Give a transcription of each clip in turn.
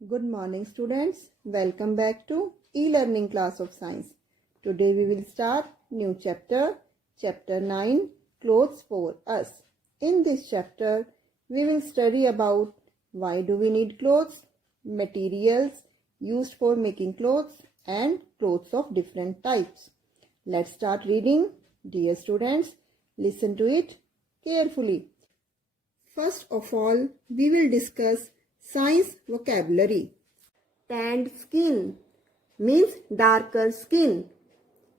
Good morning, students. Welcome back to e-learning class of science. Today we will start new chapter, chapter 9, clothes for us. In this chapter, we will study about why do we need clothes, materials used for making clothes, and clothes of different types. Let's start reading. Dear students, listen to it carefully. First of all, we will discuss science vocabulary. Tanned skin means darker skin.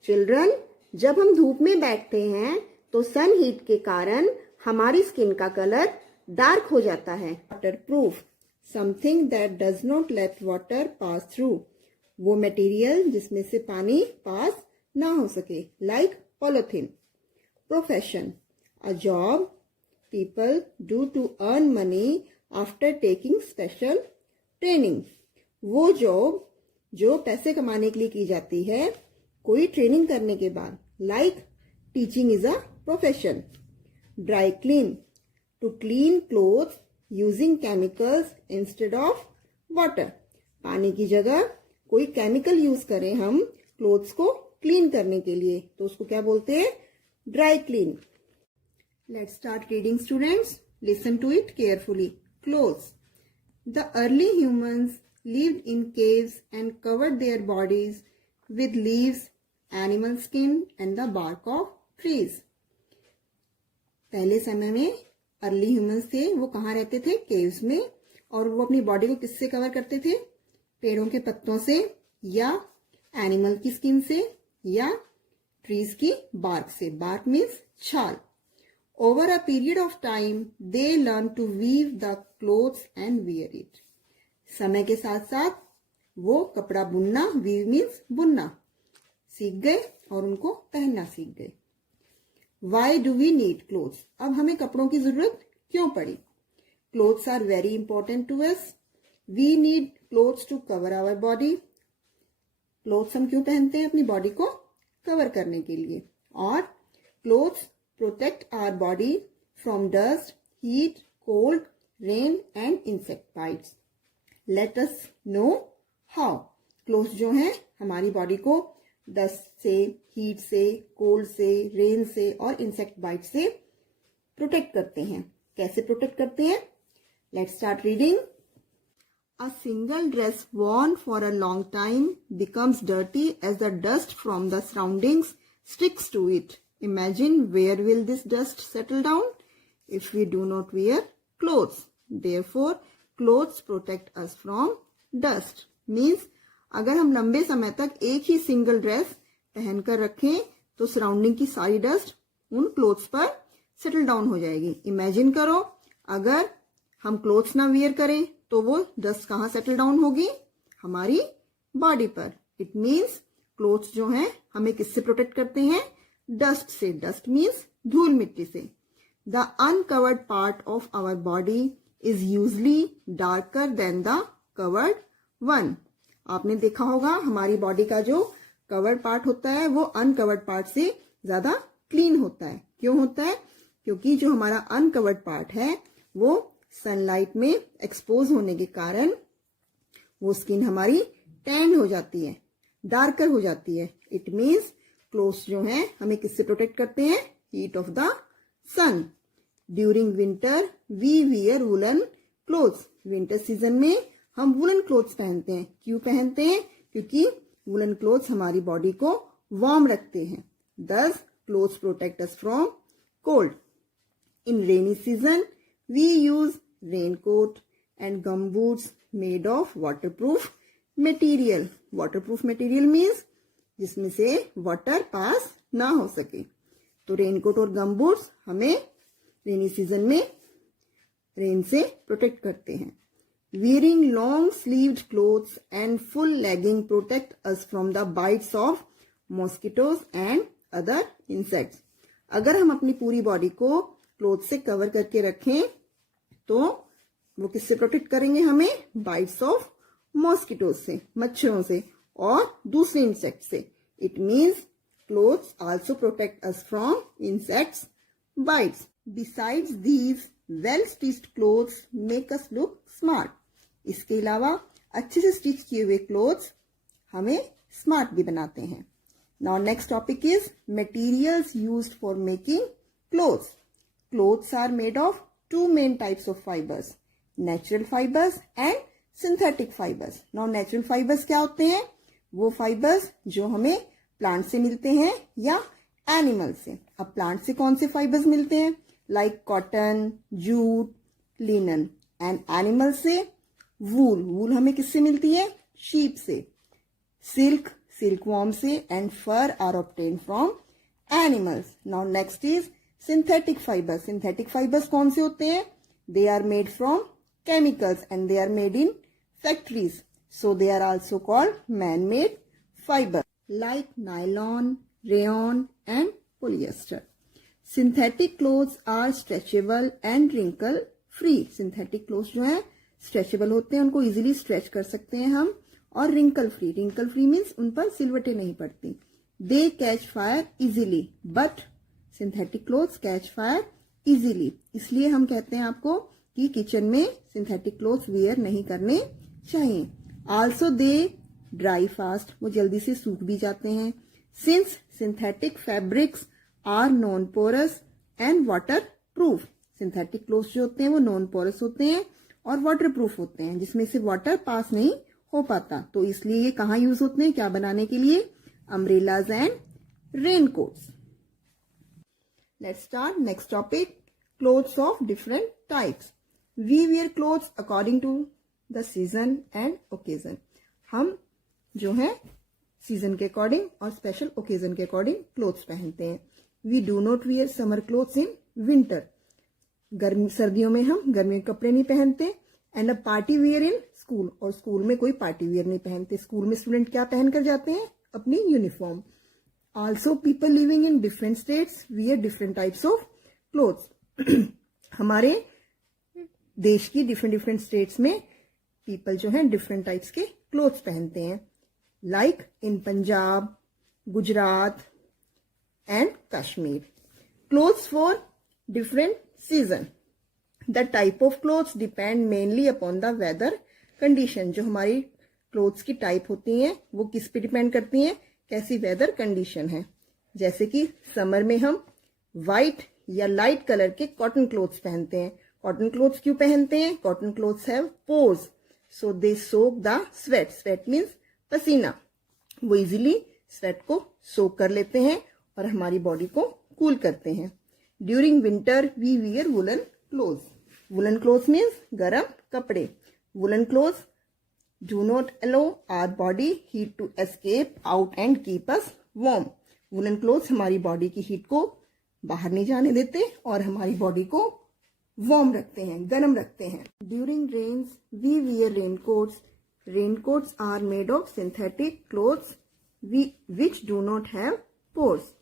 Children, जब हम धूप में बैठते हैं तो सन heat के कारण हमारी स्किन का कलर डार्क हो जाता है. Waterproof, something that does not let water pass through. वो मटेरियल जिसमें से पानी पास ना हो सके, like polythene. Profession, a job people do to earn money after taking special training. वो जॉब जो पैसे कमाने के लिए की जाती है कोई ट्रेनिंग करने के बाद, like teaching is a profession. Dry clean, to clean clothes using chemicals instead of water. पानी की जगह कोई केमिकल यूज करें हम क्लोथ्स को क्लीन करने के लिए तो उसको क्या बोलते हैं? Dry clean. Let's start reading, students. Listen to it carefully. Clothes. The early humans lived in caves and covered their bodies with leaves, animal skin and the bark of trees. पहले समय में अर्ली ह्यूमंस थे, वो कहाँ रहते थे? Caves में. और वो अपनी बॉडी को किससे कवर करते थे? पेड़ों के पत्तों से या एनिमल की स्किन से या ट्रीज की बार्क से. बार्क मीन्स छाल. Over a period of time, they learn to weave the clothes and wear it. समय के साथ साथ वो कपड़ा बुनना, weave means बुनना, सीख गए और उनको पहनना सीख गए. Why do we need clothes? अब हमें कपड़ों की जरूरत क्यों पड़ी? Clothes are very important to us. We need clothes to cover our body. Clothes हम क्यों पहनते हैं? अपनी बॉडी को कवर करने के लिए. और clothes protect our body from dust, heat, cold, rain and insect bites. Let us know how. Clothes जो हैं हमारी बॉडी को डस्ट से, हीट से, कोल्ड से, रेन से और इंसेक्ट बाइट से प्रोटेक्ट करते हैं. कैसे प्रोटेक्ट करते हैं? Let's start reading. A single dress worn for a long time becomes dirty as the dust from the surroundings sticks to it. Imagine where will this dust settle down if we do not wear clothes. Therefore, clothes protect us from dust. Means अगर हम लंबे समय तक एक ही single dress पहनकर रखें तो surrounding की सारी डस्ट उन क्लोथ्स पर सेटल डाउन हो जाएगी. इमेजिन करो अगर हम क्लोथ्स ना वियर करें तो वो डस्ट कहाँ सेटल डाउन होगी? हमारी बॉडी पर. इट मीन्स क्लोथ्स जो हैं हमें किससे प्रोटेक्ट करते हैं? डस्ट से. डस्ट मीन्स धूल मिट्टी से. The uncovered part of our body is usually darker than the covered one. आपने देखा होगा हमारी बॉडी का जो कवर्ड पार्ट होता है वो अनकवर्ड पार्ट से ज्यादा क्लीन होता है. क्यों होता है? क्योंकि जो हमारा अनकवर्ड पार्ट है वो सनलाइट में एक्सपोज होने के कारण वो स्किन हमारी टैन हो जाती है, डार्कर हो जाती है. इट मीन्स क्लोथ्स जो हैं हमें किससे प्रोटेक्ट करते हैं? Heat of the sun. During winter we wear woollen clothes. Winter season में हम वुलन क्लोथ्स पहनते हैं. क्यों पहनते हैं? क्योंकि वुलन क्लोथ्स हमारी बॉडी को वार्म रखते हैं. These clothes protect us from cold. In rainy season we use raincoat and gum boots made of waterproof material. Waterproof material means जिसमें से वाटर पास ना हो सके. तो रेनकोट और गम बूट्स हमें रेनी सीजन में रेन से प्रोटेक्ट करते हैं. Wearing long sleeved clothes and full legging protect us from the bites of mosquitoes and other insects. अगर हम अपनी पूरी बॉडी को क्लोथ से कवर करके रखें तो वो किससे प्रोटेक्ट करेंगे हमें? बाइट्स ऑफ मॉस्किटोज से, मच्छरों से और दूसरे इंसेक्ट से. It means clothes also protect us from insects bytes. Besides these well stitched clothes make us look smart. इसके अलावा अच्छे से स्टिच किए हुए क्लोथ्स हमें स्मार्ट भी बनाते हैं। Now next topic is materials used for making clothes. Clothes are made of two main types of fibres, natural fibres and synthetic fibres. Now natural fibres क्या होते हैं? वो फाइबर्स जो हमें प्लांट से मिलते हैं या एनिमल से। अब प्लांट से कौन से फाइबर्स मिलते हैं? Like cotton, jute, linen. And animal से वूल। वूल हमें किससे मिलती है? शीप से। सिल्क, सिल्कवॉर्म से। And fur are obtained from animals. Now next is synthetic fibres. Synthetic fibres कौन से होते हैं? They are made from chemicals and they are made in factories, so they are also called man-made fiber like nylon, rayon and polyester. Synthetic clothes are stretchable and wrinkle free. Synthetic clothes जो है stretchable होते हैं, उनको easily stretch कर सकते हैं हम, और wrinkle free. wrinkle free means उन पर सिलवटें नहीं पड़ती. They catch fire easily, but synthetic clothes catch fire easily. इसलिए हम कहते हैं आपको कि किचन में सिंथेटिक क्लोथ्स वियर नहीं करने चाहिए। आल्सो दे ड्राई फास्ट, वो जल्दी से सूख भी जाते हैं। Since synthetic fabrics are non porous and waterproof. Synthetic clothes जो होते हैं वो नॉन पोरस होते हैं और वाटर प्रूफ होते हैं, जिसमें से वाटर पास नहीं हो पाता। तो इसलिए ये कहाँ यूज होते हैं? क्या बनाने के लिए? Umbrellas and raincoats. Let's start next topic, clothes of different types. We wear clothes according to the season and occasion. हम जो है सीजन के अकॉर्डिंग और स्पेशल ओकेजन के अकॉर्डिंग क्लोथ्स पहनते हैं। We do not wear summer clothes in winter. सर्दियों में हम गर्मी के कपड़े नहीं पहनते। And a party wear in school, और स्कूल में कोई पार्टी वेयर नहीं पहनते। स्कूल में स्टूडेंट क्या पहन कर जाते हैं? अपनी uniform. Also people living in different states wear different types of clothes. हमारे देश की डिफरेंट डिफरेंट स्टेट्स में पीपल जो है डिफरेंट टाइप्स के क्लोथ्स पहनते हैं। Like in Punjab, Gujarat and Kashmir. Clothes for different season. The type of clothes depend mainly upon the weather condition. जो हमारी क्लोथ्स की टाइप होती हैं वो किस पे डिपेंड करती हैं? कैसी वेदर कंडीशन है। जैसे कि समर में हम व्हाइट या लाइट कलर के कॉटन क्लोथ्स पहनते हैं। कॉटन क्लोथ्स क्यों पहनते हैं? Cotton clothes have pores, so they soak the sweat. Sweat means पसीना। वो इजीली स्वेट को सोक कर लेते हैं और हमारी बॉडी को कूल करते हैं। During winter we wear woollen clothes. Woollen clothes means गर्म कपड़े। Woollen clothes do not allow our body heat to escape out and keep us warm. Woollen clothes हमारी बॉडी की हीट को बाहर नहीं जाने देते और हमारी बॉडी को वार्म रखते हैं, गर्म रखते हैं। During rains we wear raincoats. Raincoats are made of synthetic clothes which do not have pores.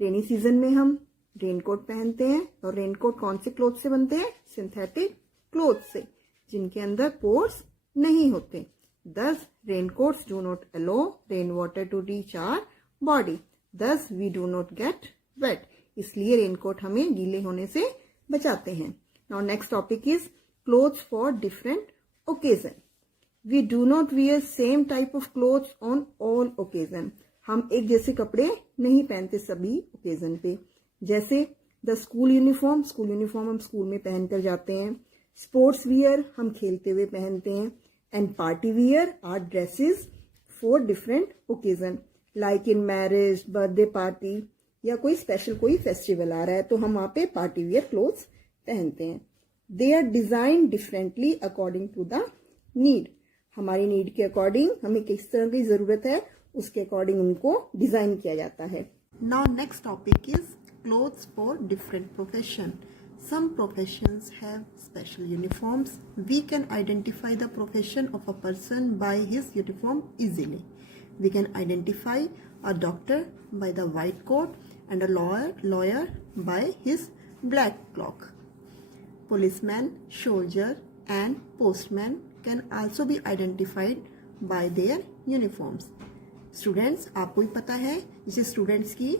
Rainy season में हम रेनकोट पहनते हैं, और रेनकोट कौन से क्लोथ से बनते हैं? सिंथेटिक क्लोथ से, जिनके अंदर पोर्स नहीं होते। Thus raincoats do not allow rain water to reach our body, thus we do not get wet. इसलिए रेनकोट हमें गीले होने से बचाते हैं। Now next topic is clothes for different occasion. We do not wear same type of clothes on all occasion. हम एक जैसे कपड़े नहीं पहनते सभी ओकेजन पे। जैसे the school uniform, school uniform हम स्कूल में पहन कर जाते हैं। स्पोर्ट्स वियर हम खेलते हुए पहनते हैं। And party wear are dresses for different occasion, like in marriage, birthday party, या कोई स्पेशल कोई फेस्टिवल आ रहा है तो हम वहां पे पार्टी वियर क्लोथ्स पहनते हैं। They are design differently according to the need. हमारी नीड के अकॉर्डिंग हमें किस तरह की जरूरत है उसके अकॉर्डिंग उनको डिजाइन किया जाता है। Now next topic is clothes for different profession. Some professions have special uniforms. We can identify the profession of a person by his uniform easily. We can identify a doctor by the white coat and a lawyer by his black cloak. Policeman, soldier and postman can also be identified by their uniforms. Students, आपको ही पता है जैसे students की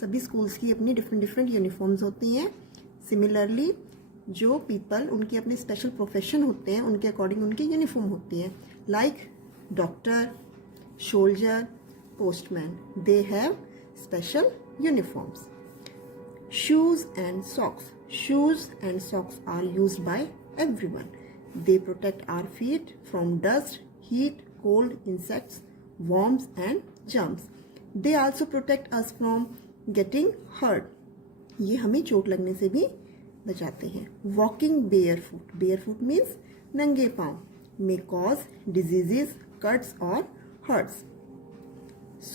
सभी schools की अपनी different uniforms होती हैं। सिमिलरली जो पीपल उनके अपने स्पेशल प्रोफेशन होते हैं उनके अकॉर्डिंग उनकी यूनिफॉर्म होती है, like doctor, soldier, postman, they have special uniforms. Shoes and socks. Shoes and socks are used by everyone. They protect our feet from dust, heat, cold, insects, worms and germs. They also protect us from getting hurt. ये हमें चोट लगने से भी बचाते हैं. Walking barefoot. Barefoot means नंगे पाँव. May cause diseases, cuts or hurts.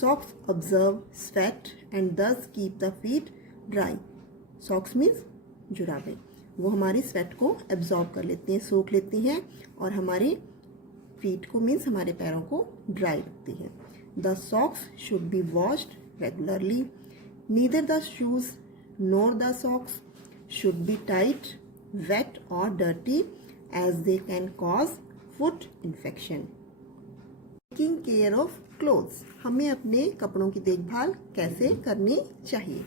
Socks absorb sweat and thus keep the feet dry. Socks means जुराबे, वो हमारी स्वेट को एब्जॉर्ब कर लेती हैं, सोख लेती हैं और हमारी फीट को मीन्स हमारे पैरों को ड्राई रखती हैं. The socks should be washed regularly. Neither the shoes nor the socks should be tight, wet और dirty as they can cause foot infection. Taking care of clothes. हमें अपने कपड़ों की देखभाल कैसे करनी चाहिए.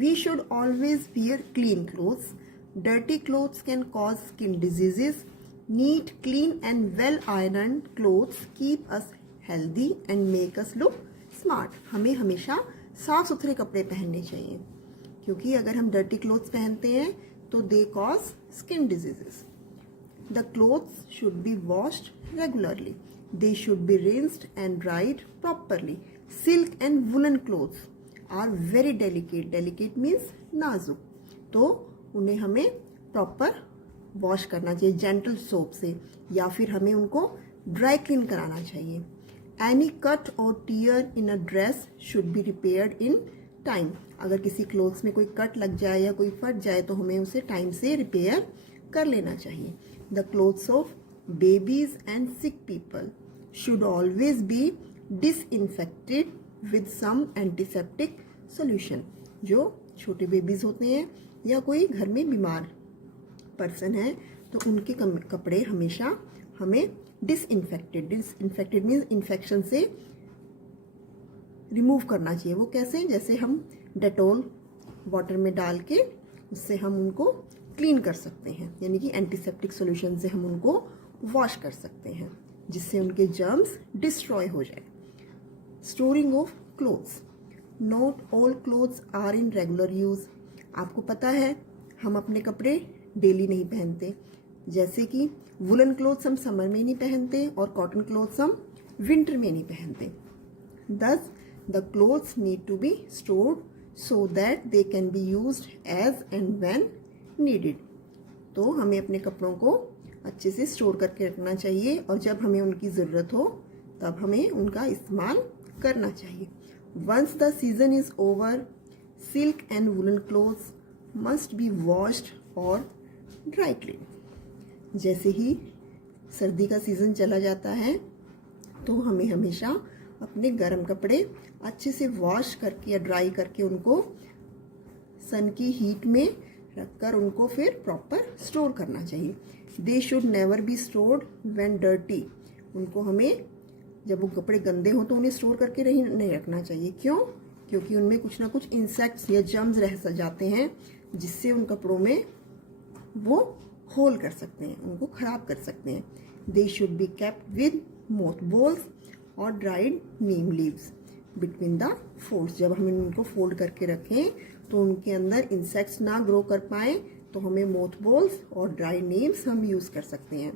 We should always wear clean clothes. Dirty clothes can cause skin diseases. Neat, clean and well-ironed clothes keep us healthy and make us look smart. हमें हमेशा साफ सुथरे कपड़े पहनने चाहिए क्योंकि अगर हम डर्टी क्लोथ्स पहनते हैं तो they cause skin diseases. The clothes should be washed regularly. They should be rinsed and dried properly. Silk and woolen clothes are very delicate. Delicate means नाजुक, तो उन्हें हमें प्रॉपर वॉश करना चाहिए जेंटल सोप से या फिर हमें उनको ड्राई क्लीन कराना चाहिए. एनी कट और tier in a dress should be repaired in time. अगर किसी क्लोथ्स में कोई कट लग जाए या कोई फट जाए तो हमें उसे टाइम से रिपेयर कर लेना चाहिए. The clothes of babies and sick people should always be disinfected with some antiseptic solution. जो छोटे बेबीज होते हैं या कोई घर में बीमार पर्सन है तो उनके कपड़े हमेशा हमें डिसइंफेक्टेड मीन्स इन्फेक्शन से रिमूव करना चाहिए. वो कैसे, जैसे हम डेटोल वाटर में डाल के उससे हम उनको क्लीन कर सकते हैं, यानी कि एंटीसेप्टिक सोल्यूशन से हम उनको वॉश कर सकते हैं जिससे उनके जर्म्स डिस्ट्रॉय हो जाए. Storing of clothes. Not all clothes are in regular use. आपको पता है हम अपने कपड़े डेली नहीं पहनते, जैसे कि वुलन क्लोथ्स हम समर में नहीं पहनते और कॉटन क्लोथ्स हम विंटर में नहीं पहनते. Thus the clothes need to be stored so that they can be used as and when needed. तो हमें अपने कपड़ों को अच्छे से स्टोर करके रखना चाहिए और जब हमें उनकी ज़रूरत हो तब हमें उनका इस्तेमाल करना चाहिए. Once the season is over, silk and woollen clothes must be washed or dry clean. जैसे ही सर्दी का सीज़न चला जाता है तो हमें हमेशा अपने गर्म कपड़े अच्छे से वॉश करके या ड्राई करके उनको सन की हीट में रखकर उनको फिर प्रॉपर स्टोर करना चाहिए. They should never be stored when dirty. उनको हमें जब वो कपड़े गंदे हों तो उन्हें स्टोर करके नहीं रखना चाहिए. क्यों? क्योंकि उनमें कुछ ना कुछ इंसेक्ट्स या जर्म्स रह जाते हैं जिससे उन कपड़ों में वो होल कर सकते हैं, उनको खराब कर सकते हैं. They should be kept with mothballs और dried neem leaves between the folds. जब हम इनको फोल्ड करके रखें तो उनके अंदर इंसेक्ट्स ना ग्रो कर पाए तो हमें मोथबॉल्स और ड्राई नीम्स हम यूज़ कर सकते हैं.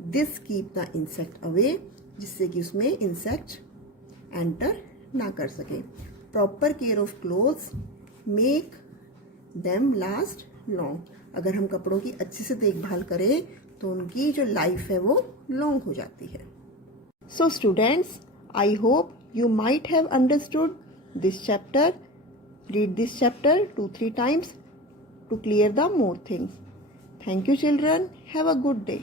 This keep the insect away, जिससे कि उसमें इंसेक्ट एंटर ना कर सके. Proper care of clothes make them last long. अगर हम कपड़ों की अच्छे से देखभाल करें तो उनकी जो लाइफ है वो लॉन्ग हो जाती है. So students, I hope you might have understood this chapter. Read this chapter 2-3 times to clear the more things. Thank you children. Have a good day.